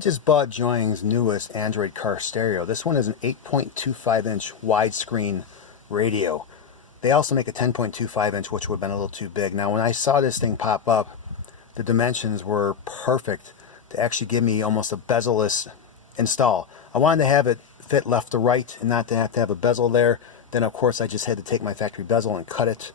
just bought Joying's newest Android car stereo. This one is an 8.25 inch widescreen radio. They also make a 10.25 inch, which would have been a little too big. Now when I saw this thing pop up, the dimensions were perfect to actually give me almost a bezel-less install. I wanted to have it fit left to right and not to have a bezel there. Then of course I just had to take my factory bezel and cut it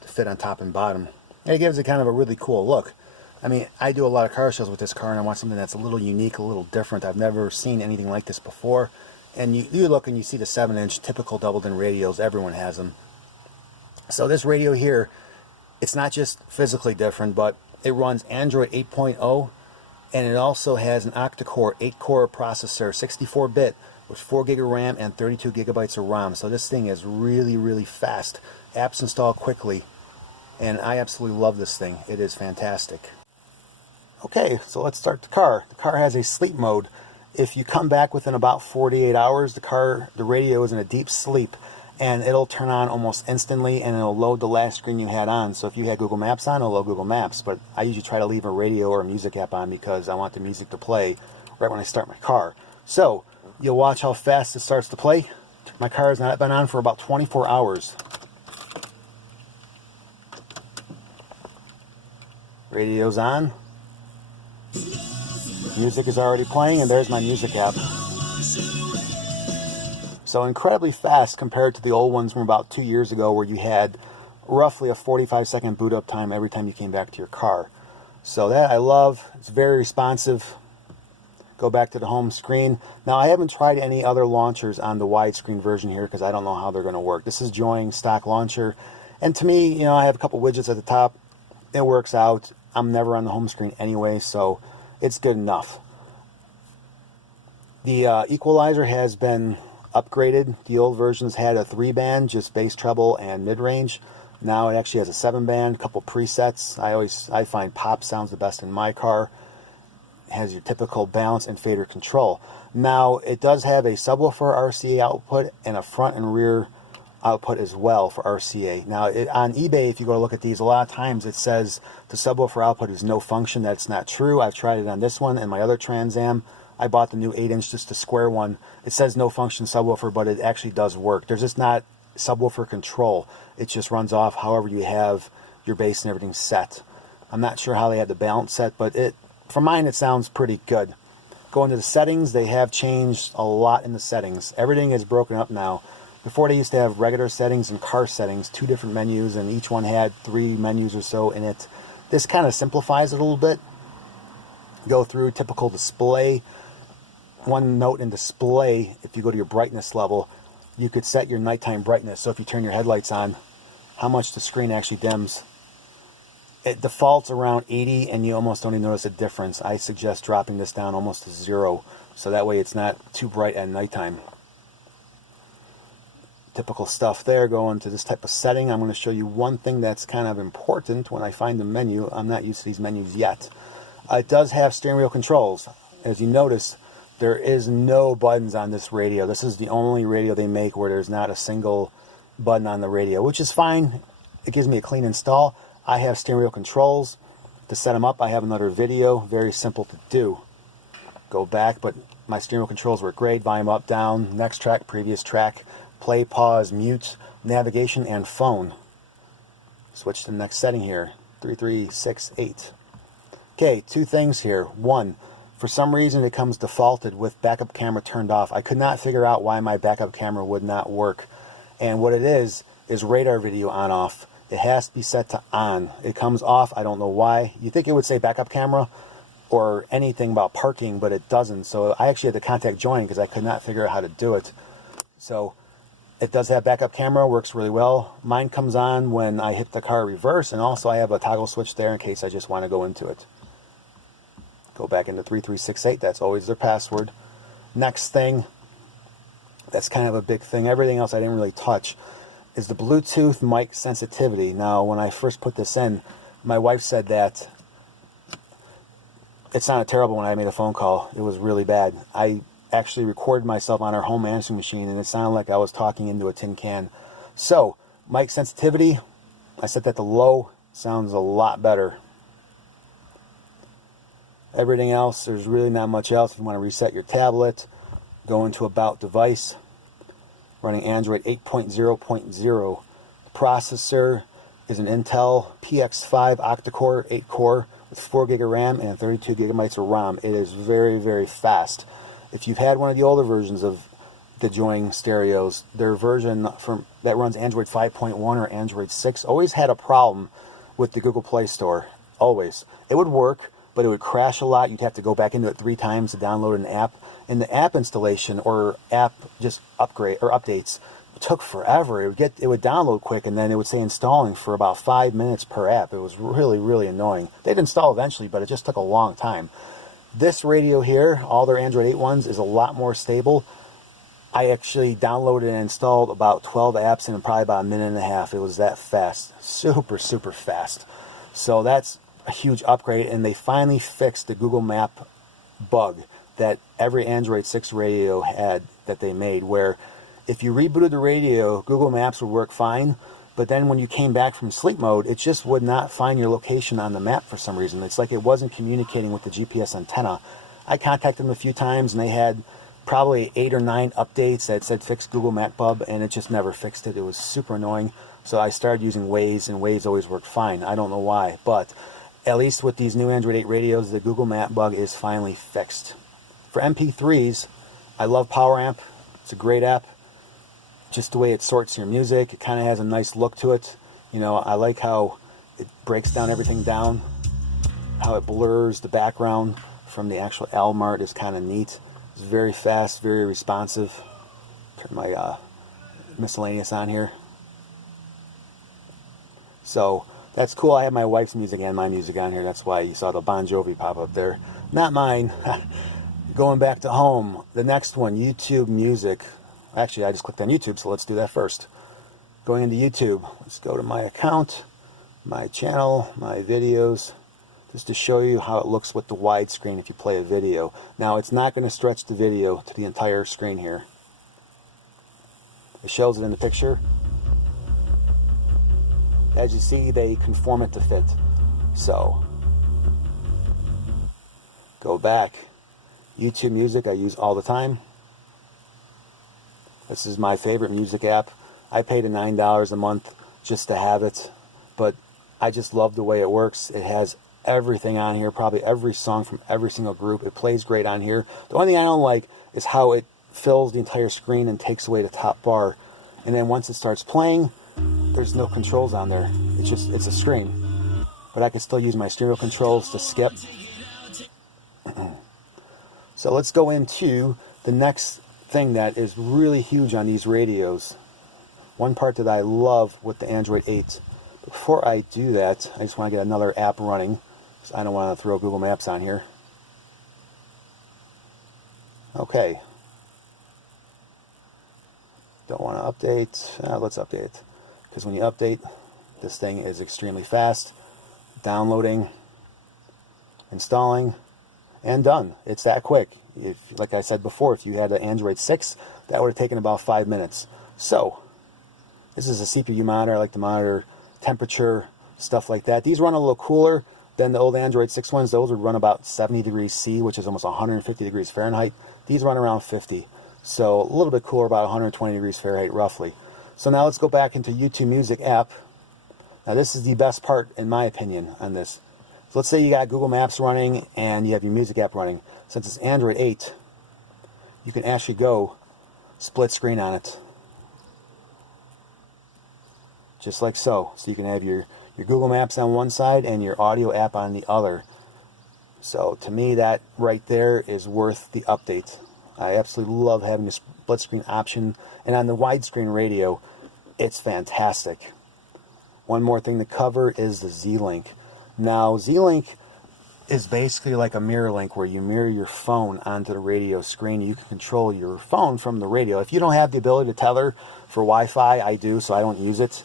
to fit on top and bottom. And it gives it kind of a really cool look. I mean, I do a lot of car shows with this car, and I want something that's a little unique, a little different. I've never seen anything like this before. And you look and you see the 7-inch typical double-din radios. Everyone has them. So this radio here, it's not just physically different, but it runs Android 8.0, and it also has an Octa-Core 8-core processor, 64-bit, with 4 gig of RAM and 32 gigabytes of ROM. So this thing is really, really fast. Apps install quickly, and I absolutely love this thing. It is fantastic. Okay, so let's start the car. The car has a sleep mode. If you come back within about 48 hours, the radio is in a deep sleep, and it'll turn on almost instantly, and it'll load the last screen you had on. So if you had Google Maps on, it'll load Google Maps, but I usually try to leave a radio or a music app on because I want the music to play right when I start my car. So you'll watch how fast it starts to play. My car has not been on for about 24 hours. Radio's on. Music is already playing, and there's my music app. So incredibly fast compared to the old ones from about 2 years ago, where you had roughly a 45-second boot up time every time you came back to your car. So that I love. It's very responsive. Go back to the home screen. Now I haven't tried any other launchers on the widescreen version here because I don't know how they're going to work. This is Joying stock launcher, and to me, you know, I have a couple widgets at the top. It works out. I'm never on the home screen anyway, so it's good enough. The Equalizer has been upgraded. The old versions had a 3-band, just bass, treble, and mid-range. Now it actually has a 7-band, a couple presets. I find pop sounds the best in my car. It has your typical balance and fader control. Now it does have a subwoofer RCA output and a front and rear output as well for RCA. Now on eBay, if you go to look at these, a lot of times it says the subwoofer output is no function. That's not true. I've tried it on this one and my other Trans Am. I bought the new 8-inch, just a square one. It says no function subwoofer, but it actually does work. There's just not subwoofer control. It just runs off however you have your bass and everything set. I'm not sure how they had the balance set, but for mine it sounds pretty good. Going to the settings, they have changed a lot in the settings. Everything is broken up now. Before they used to have regular settings and car settings, 2 different menus, and each one had 3 menus or so in it. This kind of simplifies it a little bit. Go through typical display. One note in display, if you go to your brightness level, you could set your nighttime brightness. So if you turn your headlights on, how much the screen actually dims. It defaults around 80, and you almost don't even notice a difference. I suggest dropping this down almost to 0, so that way it's not too bright at nighttime. Typical stuff there. Going to this type of setting, I'm going to show you one thing that's kind of important when I find the menu. I'm not used to these menus yet. It does have steering wheel controls. As you notice, there is no buttons on this radio. This is the only radio they make where there's not a single button on the radio, which is fine. It gives me a clean install. I have steering wheel controls. To set them up, I have another video. Very simple to do. Go back, but my steering wheel controls work great. Volume up, down, next track, previous track, play, pause, mute, navigation, and phone. Switch to the next setting here. 3368. Okay, 2 things here. 1, for some reason it comes defaulted with backup camera turned off. I could not figure out why my backup camera would not work. And what it is radar video on off. It has to be set to on. It comes off, I don't know why. You think it would say backup camera or anything about parking, but it doesn't. So I actually had to contact Joying because I could not figure out how to do it. So it does have backup camera, works really well. Mine comes on when I hit the car reverse, and also I have a toggle switch there in case I just want to go into it. Go back into 3368, that's always their password. Next thing, that's kind of a big thing. Everything else I didn't really touch. Is the Bluetooth mic sensitivity. Now, when I first put this in, my wife said that it sounded terrible when I made a phone call. It was really bad. I actually recorded myself on our home answering machine, and it sounded like I was talking into a tin can. So, mic sensitivity, I set that to low. Sounds a lot better. Everything else, there's really not much else. If you want to reset your tablet, go into About Device, running Android 8.0.0. The processor is an Intel PX5 Octa-Core 8-core with 4 gig of RAM and 32 gigabytes of ROM. It is very, very fast. If you've had one of the older versions of the Join stereos, their version that runs Android 5.1 or Android 6 always had a problem with the Google Play Store. Always. It would work, but it would crash a lot. You'd have to go back into it 3 times to download an app. And the app installation or app just upgrade or updates took forever. It would download quick, and then it would say installing for about 5 minutes per app. It was really, really annoying. They'd install eventually, but it just took a long time. This radio here, all their Android 8 ones, is a lot more stable. I actually downloaded and installed about 12 apps in probably about a minute and a half. It was that fast. Super, super fast. So that's a huge upgrade, and they finally fixed the Google Map bug that every Android 6 radio had that they made, where if you rebooted the radio, Google Maps would work fine, but then when you came back from sleep mode, it just would not find your location on the map for some reason. It's like it wasn't communicating with the GPS antenna. I contacted them a few times, and they had probably 8 or 9 updates that said fix Google Map bug, and it just never fixed it. It was super annoying. So I started using Waze, and Waze always worked fine. I don't know why, but at least with these new Android 8 radios, the Google Map bug is finally fixed. For MP3s, I love PowerAmp. It's a great app. Just the way it sorts your music, it kind of has a nice look to it. You know, I like how it breaks down everything down, how it blurs the background from the actual album art is kind of neat. It's very fast, very responsive. Turn my miscellaneous on here. So that's cool. I have my wife's music and my music on here. That's why you saw the Bon Jovi pop up there. Not mine. Going back to home, the next one, YouTube Music. Actually, I just clicked on YouTube, so let's do that first. Going into YouTube, let's go to my account, my channel, my videos, just to show you how it looks with the widescreen if you play a video. Now, it's not going to stretch the video to the entire screen here. It shows it in the picture. As you see, they conform it to fit. So, go back. YouTube Music I use all the time. This is my favorite music app. I paid $9 a month just to have it, but I just love the way it works. It has everything on here, probably every song from every single group. It plays great on here. The only thing I don't like is how it fills the entire screen and takes away the top bar. And then once it starts playing, there's no controls on there. It's a screen. But I can still use my stereo controls to skip. So let's go into the next thing that is really huge on these radios. One part that I love with the Android 8. Before I do that, I just want to get another app running. So I don't want to throw Google Maps on here. Okay. Don't want to update. Let's update it. Because when you update, this thing is extremely fast. Downloading, installing, and done. It's that quick. If, like I said before, if you had an Android 6, that would have taken about 5 minutes. So, this is a CPU monitor. I like to monitor temperature, stuff like that. These run a little cooler than the old Android 6 ones. Those would run about 70 degrees C, which is almost 150 degrees Fahrenheit. These run around 50. So, a little bit cooler, about 120 degrees Fahrenheit, roughly. So now let's go back into YouTube Music app. Now this is the best part, in my opinion, on this. So let's say you got Google Maps running and you have your music app running. Since it's Android 8, you can actually go split screen on it. Just like so. So you can have your Google Maps on one side and your audio app on the other. So to me, that right there is worth the update. I absolutely love having the split screen option. And on the widescreen radio, it's fantastic. One more thing to cover is the Z-Link. Now, Z-Link is basically like a mirror link where you mirror your phone onto the radio screen. You can control your phone from the radio. If you don't have the ability to tether for Wi-Fi, I do, so I don't use it.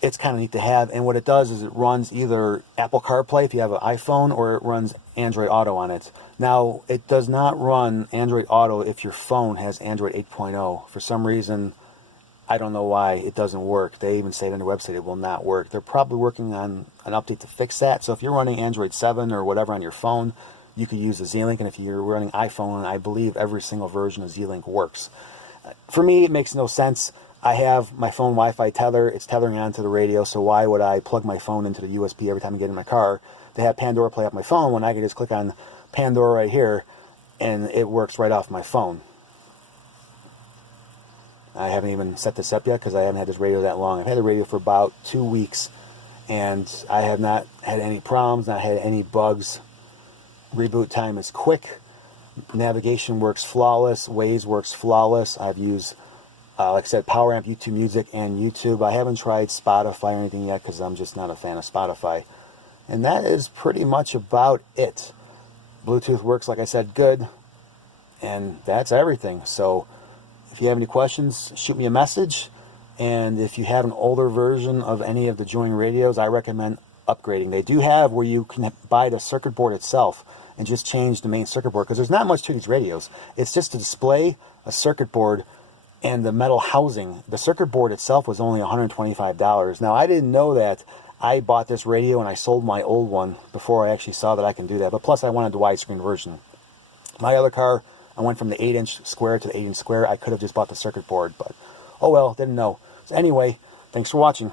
It's kind of neat to have. And what it does is it runs either Apple CarPlay if you have an iPhone, or it runs Android Auto on it. Now, it does not run Android Auto if your phone has Android 8.0. For some reason, I don't know why it doesn't work. They even say it on their website it will not work. They're probably working on an update to fix that. So if you're running Android 7 or whatever on your phone, you could use the Z-Link, and if you're running iPhone, I believe every single version of Z-Link works. For me, it makes no sense. I have my phone Wi-Fi tether. It's tethering onto the radio, so why would I plug my phone into the USB every time I get in my car to have Pandora play off my phone when I can just click on Pandora right here and it works right off my phone? I haven't even set this up yet because I haven't had this radio that long. I've had the radio for about 2 weeks, and I have not had any problems, not had any bugs. Reboot time is quick. Navigation works flawless. Waze works flawless. I've used, like I said, Power Amp, YouTube Music, and YouTube. I haven't tried Spotify or anything yet because I'm just not a fan of Spotify. And that is pretty much about it. Bluetooth works, like I said, good. And that's everything. So if you have any questions, shoot me a message. And if you have an older version of any of the Join radios, I recommend upgrading. They do have where you can buy the circuit board itself and just change the main circuit board, because there's not much to these radios. It's just a display, a circuit board, and the metal housing. The circuit board itself was only $125. Now, I didn't know that. I bought this radio and I sold my old one before I actually saw that I can do that. But plus, I wanted the widescreen version. My other car, I went from the 8-inch square to the 8-inch square. I could have just bought the circuit board, but oh well, didn't know. So anyway, thanks for watching.